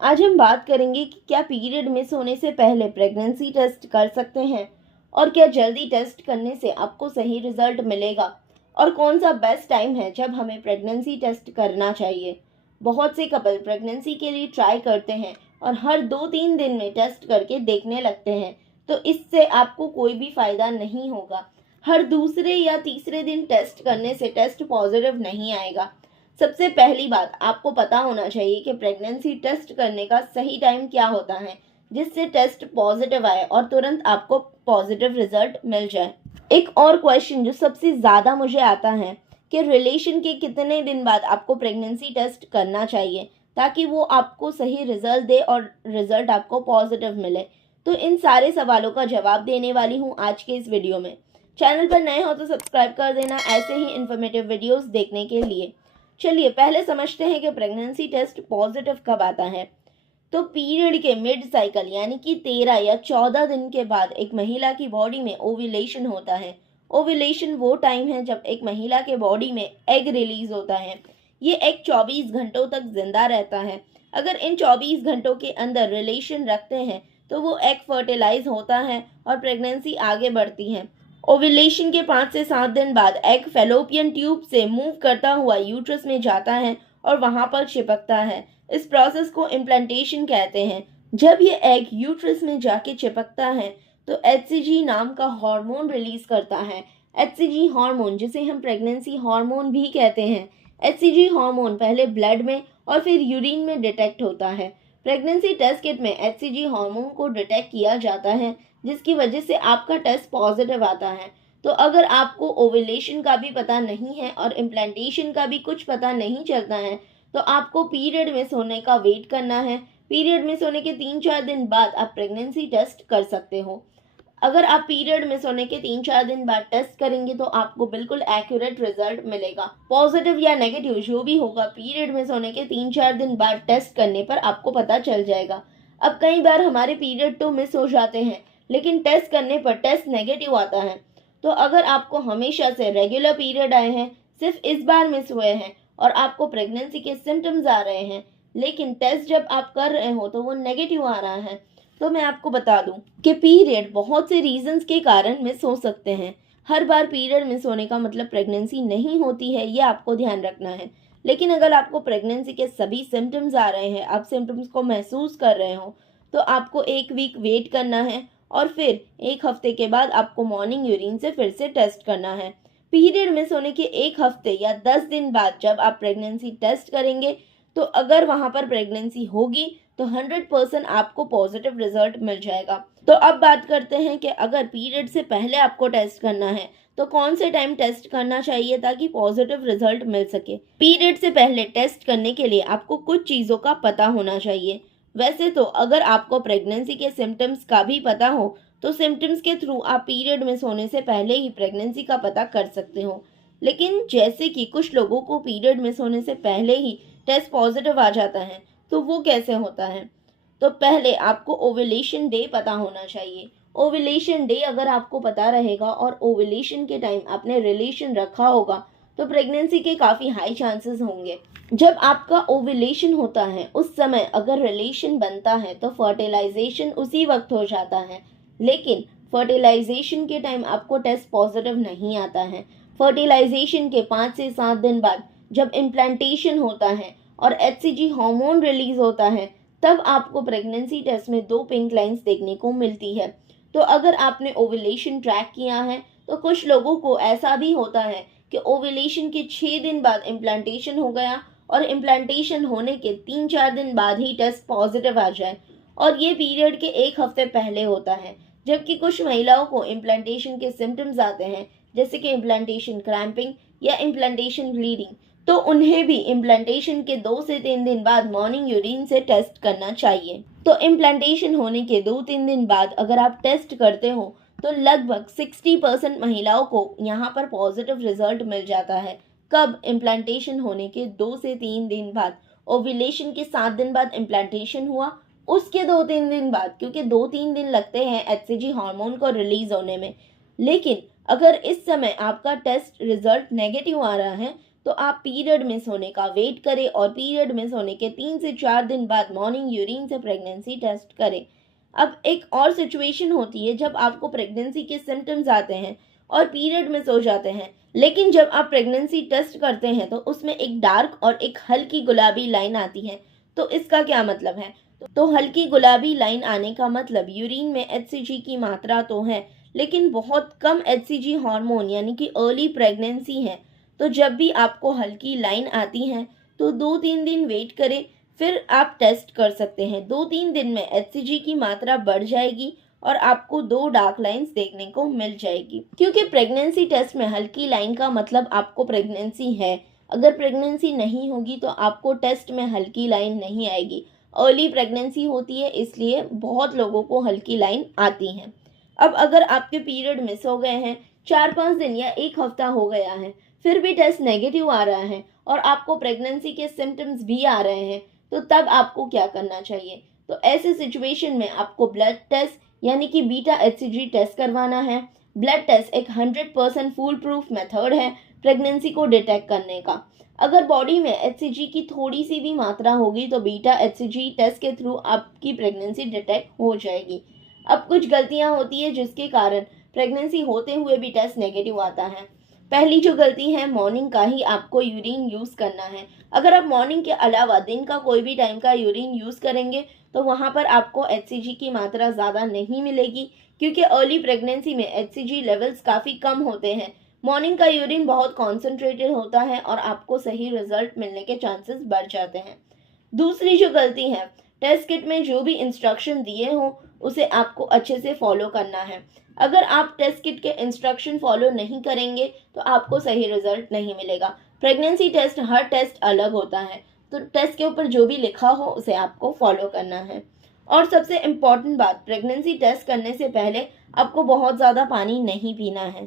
आज हम बात करेंगे कि क्या पीरियड मिस होने से पहले प्रेगनेंसी टेस्ट कर सकते हैं और क्या जल्दी टेस्ट करने से आपको सही रिजल्ट मिलेगा और कौन सा बेस्ट टाइम है जब हमें प्रेगनेंसी टेस्ट करना चाहिए। बहुत से कपल प्रेगनेंसी के लिए ट्राई करते हैं और हर 2-3 दिन में टेस्ट करके देखने लगते हैं, तो इससे आपको कोई भी फ़ायदा नहीं होगा। हर दूसरे या तीसरे दिन टेस्ट करने से टेस्ट पॉजिटिव नहीं आएगा। सबसे पहली बात आपको पता होना चाहिए कि प्रेगनेंसी टेस्ट करने का सही टाइम क्या होता है, जिससे टेस्ट पॉजिटिव आए और तुरंत आपको पॉजिटिव रिजल्ट मिल जाए। एक और क्वेश्चन जो सबसे ज़्यादा मुझे आता है कि रिलेशन के कितने दिन बाद आपको प्रेगनेंसी टेस्ट करना चाहिए ताकि वो आपको सही रिजल्ट दे और रिजल्ट आपको पॉजिटिव मिले। तो इन सारे सवालों का जवाब देने वाली हूँ आज के इस वीडियो में। चैनल पर नए हो तो सब्सक्राइब कर देना ऐसे ही इन्फॉर्मेटिव वीडियोस देखने के लिए। चलिए पहले समझते हैं कि प्रेगनेंसी टेस्ट पॉजिटिव कब आता है। तो पीरियड के मिड साइकिल यानी कि 13 या 14 दिन के बाद एक महिला की बॉडी में ओव्यूलेशन होता है। ओव्यूलेशन वो टाइम है जब एक महिला के बॉडी में एग रिलीज होता है। ये एग 24 घंटों तक जिंदा रहता है। अगर इन 24 घंटों के अंदर रिलेशन रखते हैं तो वो एग फर्टिलाइज होता है और प्रेगनेंसी आगे बढ़ती है। ओव्यूलेशन के 5 से 7 दिन बाद एग फैलोपियन ट्यूब से मूव करता हुआ यूट्रस में जाता है और वहां पर चिपकता है। इस प्रोसेस को इम्प्लांटेशन कहते हैं। जब ये एग यूट्रस में जाके चिपकता है तो एचसीजी नाम का हार्मोन रिलीज करता है। एचसीजी हार्मोन, जिसे हम प्रेगनेंसी हार्मोन भी कहते हैं, एचसीजी हार्मोन पहले ब्लड में और फिर यूरिन में डिटेक्ट होता है। प्रेगनेंसी टेस्ट किट में एचसीजी हार्मोन को डिटेक्ट किया जाता है, जिसकी वजह से आपका टेस्ट पॉजिटिव आता है। तो अगर आपको ओव्यूलेशन का भी पता नहीं है और इम्प्लांटेशन का भी कुछ पता नहीं चलता है तो आपको पीरियड मिस होने का वेट करना है। पीरियड मिस होने के 3-4 दिन बाद आप प्रेगनेंसी टेस्ट कर सकते हो। अगर आप पीरियड मिस होने के 3-4 दिन बाद टेस्ट करेंगे तो आपको बिल्कुल एक्यूरेट रिजल्ट मिलेगा। पॉजिटिव या नेगेटिव जो भी होगा, पीरियड मिस होने के 3-4 दिन बाद टेस्ट करने पर आपको पता चल जाएगा। अब कई बार हमारे पीरियड तो मिस हो जाते हैं लेकिन टेस्ट करने पर टेस्ट नेगेटिव आता है। तो अगर आपको हमेशा से रेगुलर पीरियड आए हैं, सिर्फ इस बार मिस हुए हैं और आपको प्रेगनेंसी के सिम्टम्स आ रहे हैं लेकिन टेस्ट जब आप कर रहे हो तो वो नेगेटिव आ रहा है, तो मैं आपको बता दूं कि पीरियड बहुत से रीजंस के कारण मिस हो सकते हैं। हर बार पीरियड मिस होने का मतलब प्रेगनेंसी नहीं होती है, ये आपको ध्यान रखना है। लेकिन अगर आपको प्रेगनेंसी के सभी सिम्टम्स आ रहे हैं, आप सिम्टम्स को महसूस कर रहे हो, तो आपको 1 वीक वेट करना है और फिर 1 हफ्ते के बाद आपको मॉर्निंग यूरिन से फिर से टेस्ट करना है। पीरियड मिस होने के 1 हफ्ते या 10 दिन बाद जब आप प्रेगनेंसी टेस्ट करेंगे तो अगर वहां पर प्रेगनेंसी होगी तो 100% आपको पॉजिटिव रिजल्ट मिल जाएगा। तो अब बात करते हैं कि अगर पीरियड से पहले आपको टेस्ट करना है तो कौन से टाइम टेस्ट करना चाहिए ताकि पॉजिटिव रिजल्ट मिल सके। पीरियड से पहले टेस्ट करने के लिए आपको कुछ चीज़ों का पता होना चाहिए। वैसे तो अगर आपको प्रेगनेंसी के सिम्टम्स का भी पता हो तो सिम्टम्स के थ्रू आप पीरियड मिस होने से पहले ही प्रेगनेंसी का पता कर सकते हो। लेकिन जैसे कि कुछ लोगों को पीरियड मिस होने से पहले ही टेस्ट पॉजिटिव आ जाता है, तो वो कैसे होता है। तो पहले आपको ओव्यूलेशन डे पता होना चाहिए। ओव्यूलेशन डे अगर आपको पता रहेगा और ओव्यूलेशन के टाइम आपने रिलेशन रखा होगा तो प्रेगनेंसी के काफ़ी हाई चांसेस होंगे। जब आपका ओव्यूलेशन होता है उस समय अगर रिलेशन बनता है तो फर्टिलाइजेशन उसी वक्त हो जाता है, लेकिन फर्टिलाइजेशन के टाइम आपको टेस्ट पॉजिटिव नहीं आता है। फर्टिलाइजेशन के 5 से 7 दिन बाद जब इम्प्लांटेशन होता है और एचसीजी हार्मोन रिलीज होता है तब आपको प्रेगनेंसी टेस्ट में 2 पिंक लाइंस देखने को मिलती है। तो अगर आपने ओव्यूलेशन ट्रैक किया है तो कुछ लोगों को ऐसा भी होता है कि ओव्यूलेशन के 6 दिन बाद इम्प्लांटेशन हो गया और इम्प्लांटेशन होने के 3-4 दिन बाद ही टेस्ट पॉजिटिव आ जाए, और ये पीरियड के 1 हफ्ते पहले होता है। जबकि कुछ महिलाओं को इम्प्लांटेशन के सिम्टम्स आते हैं जैसे कि इम्प्लांटेशन क्रैम्पिंग या इम्प्लांटेशन ब्लीडिंग, तो उन्हें भी इम्प्लांटेशन के 2 से 3 दिन बाद मॉर्निंग यूरिन से टेस्ट करना चाहिए। तो इम्प्लांटेशन होने के 2-3 दिन बाद अगर आप टेस्ट करते हो तो लगभग 60% महिलाओं को यहाँ पर पॉजिटिव रिजल्ट मिल जाता है। कब? इम्प्लांटेशन होने के 2 से 3 दिन बाद। ओव्यूलेशन के 7 दिन बाद इम्प्लांटेशन हुआ, उसके 2-3 दिन बाद, क्योंकि 2-3 दिन लगते हैं एचसीजी हार्मोन को रिलीज होने में। लेकिन अगर इस समय आपका टेस्ट रिजल्ट नेगेटिव आ रहा है तो आप पीरियड मिस होने का वेट करें और पीरियड मिस होने के 3 से 4 दिन बाद मॉर्निंग यूरिन से प्रेगनेंसी टेस्ट करें। अब एक और सिचुएशन होती है जब आपको प्रेगनेंसी के सिम्टम्स आते हैं और पीरियड मिस हो जाते हैं, लेकिन जब आप प्रेगनेंसी टेस्ट करते हैं तो उसमें एक डार्क और एक हल्की गुलाबी लाइन आती है। तो इसका क्या मतलब है? तो हल्की गुलाबी लाइन आने का मतलब यूरिन में HCG की मात्रा तो है, लेकिन बहुत कम HCG हार्मोन यानी कि अर्ली प्रेगनेंसी है। तो जब भी आपको हल्की लाइन आती है तो 2-3 दिन वेट करें, फिर आप टेस्ट कर सकते हैं। 2-3 दिन में HCG की मात्रा बढ़ जाएगी और आपको 2 डार्क लाइंस देखने को मिल जाएगी। क्योंकि प्रेगनेंसी टेस्ट में हल्की लाइन का मतलब आपको प्रेगनेंसी है। अगर प्रेगनेंसी नहीं होगी तो आपको टेस्ट में हल्की लाइन नहीं आएगी। अर्ली प्रेगनेंसी होती है इसलिए बहुत लोगों को हल्की लाइन आती है। अब अगर आपके पीरियड मिस हो गए हैं, 4-5 दिन या 1 हफ्ता हो गया है, फिर भी टेस्ट नेगेटिव आ रहा है और आपको प्रेगनेंसी के सिम्टम्स भी आ रहे हैं, तो तब आपको क्या करना चाहिए? तो ऐसे सिचुएशन में आपको ब्लड टेस्ट यानी कि बीटा HCG टेस्ट करवाना है। ब्लड टेस्ट एक 100% फूल प्रूफ मेथड है प्रेगनेंसी को डिटेक्ट करने का। अगर बॉडी में HCG की थोड़ी सी भी मात्रा होगी तो बीटा HCG टेस्ट के थ्रू आपकी प्रेगनेंसी डिटेक्ट हो जाएगी। अब कुछ गलतियां होती है जिसके कारण प्रेगनेंसी होते हुए भी टेस्ट नेगेटिव आता है। पहली जो गलती है, मॉर्निंग का ही आपको यूरिन यूज़ करना है। अगर आप मॉर्निंग के अलावा दिन का कोई भी टाइम का यूरिन यूज़ करेंगे तो वहाँ पर आपको HCG की मात्रा ज़्यादा नहीं मिलेगी, क्योंकि अर्ली प्रेगनेंसी में HCG लेवल्स काफ़ी कम होते हैं। मॉर्निंग का यूरिन बहुत कॉन्सेंट्रेटेड होता है और आपको सही रिजल्ट मिलने के चांसेस बढ़ जाते हैं। दूसरी जो गलती है, टेस्ट किट में जो भी इंस्ट्रक्शन दिए हों उसे आपको अच्छे से फॉलो करना है। अगर आप टेस्ट किट के इंस्ट्रक्शन फॉलो नहीं करेंगे तो आपको सही रिजल्ट नहीं मिलेगा। प्रेगनेंसी टेस्ट हर टेस्ट अलग होता है, तो टेस्ट के ऊपर जो भी लिखा हो उसे आपको फॉलो करना है। और सबसे इम्पॉर्टेंट बात, प्रेगनेंसी टेस्ट करने से पहले आपको बहुत ज़्यादा पानी नहीं पीना है।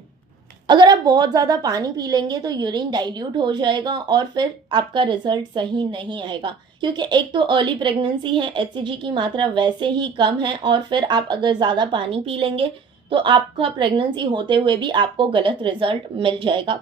अगर आप बहुत ज़्यादा पानी पी लेंगे तो यूरिन डाइल्यूट हो जाएगा और फिर आपका रिजल्ट सही नहीं आएगा, क्योंकि एक तो अर्ली प्रेगनेंसी है, HCG की मात्रा वैसे ही कम है और फिर आप अगर ज़्यादा पानी पी लेंगे तो आपका प्रेगनेंसी होते हुए भी आपको गलत रिजल्ट मिल जाएगा।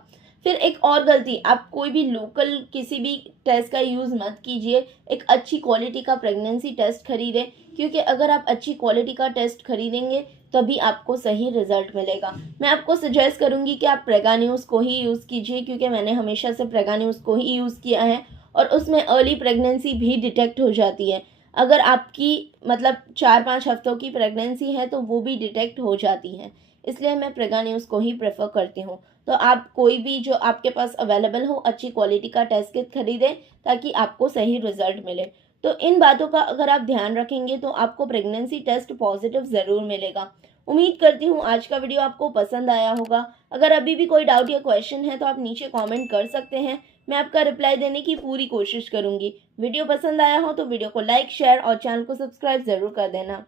फिर एक और गलती, आप कोई भी लोकल किसी भी टेस्ट का यूज़ मत कीजिए। एक अच्छी क्वालिटी का प्रेगनेंसी टेस्ट खरीदें, क्योंकि अगर आप अच्छी क्वालिटी का टेस्ट खरीदेंगे तभी आपको सही रिजल्ट मिलेगा। मैं आपको सजेस्ट करूंगी कि आप प्रेगा न्यूज़ को ही यूज़ कीजिए, क्योंकि मैंने हमेशा से प्रेगा न्यूज़ को ही यूज़ किया है और उसमें अर्ली प्रेगनेंसी भी डिटेक्ट हो जाती है। अगर आपकी मतलब 4-5 हफ्तों की प्रेगनेंसी है तो वो भी डिटेक्ट हो जाती है, इसलिए मैं प्रेगा न्यूज़ को ही प्रेफर करती हूँ। तो आप कोई भी जो आपके पास अवेलेबल हो अच्छी क्वालिटी का टेस्ट किट खरीदें ताकि आपको सही रिजल्ट मिले। तो इन बातों का अगर आप ध्यान रखेंगे तो आपको प्रेगनेंसी टेस्ट पॉजिटिव ज़रूर मिलेगा। उम्मीद करती हूँ आज का वीडियो आपको पसंद आया होगा। अगर अभी भी कोई डाउट या क्वेश्चन है तो आप नीचे कमेंट कर सकते हैं, मैं आपका रिप्लाई देने की पूरी कोशिश करूँगी। वीडियो पसंद आया हो तो वीडियो को लाइक, शेयर और चैनल को सब्सक्राइब ज़रूर कर देना।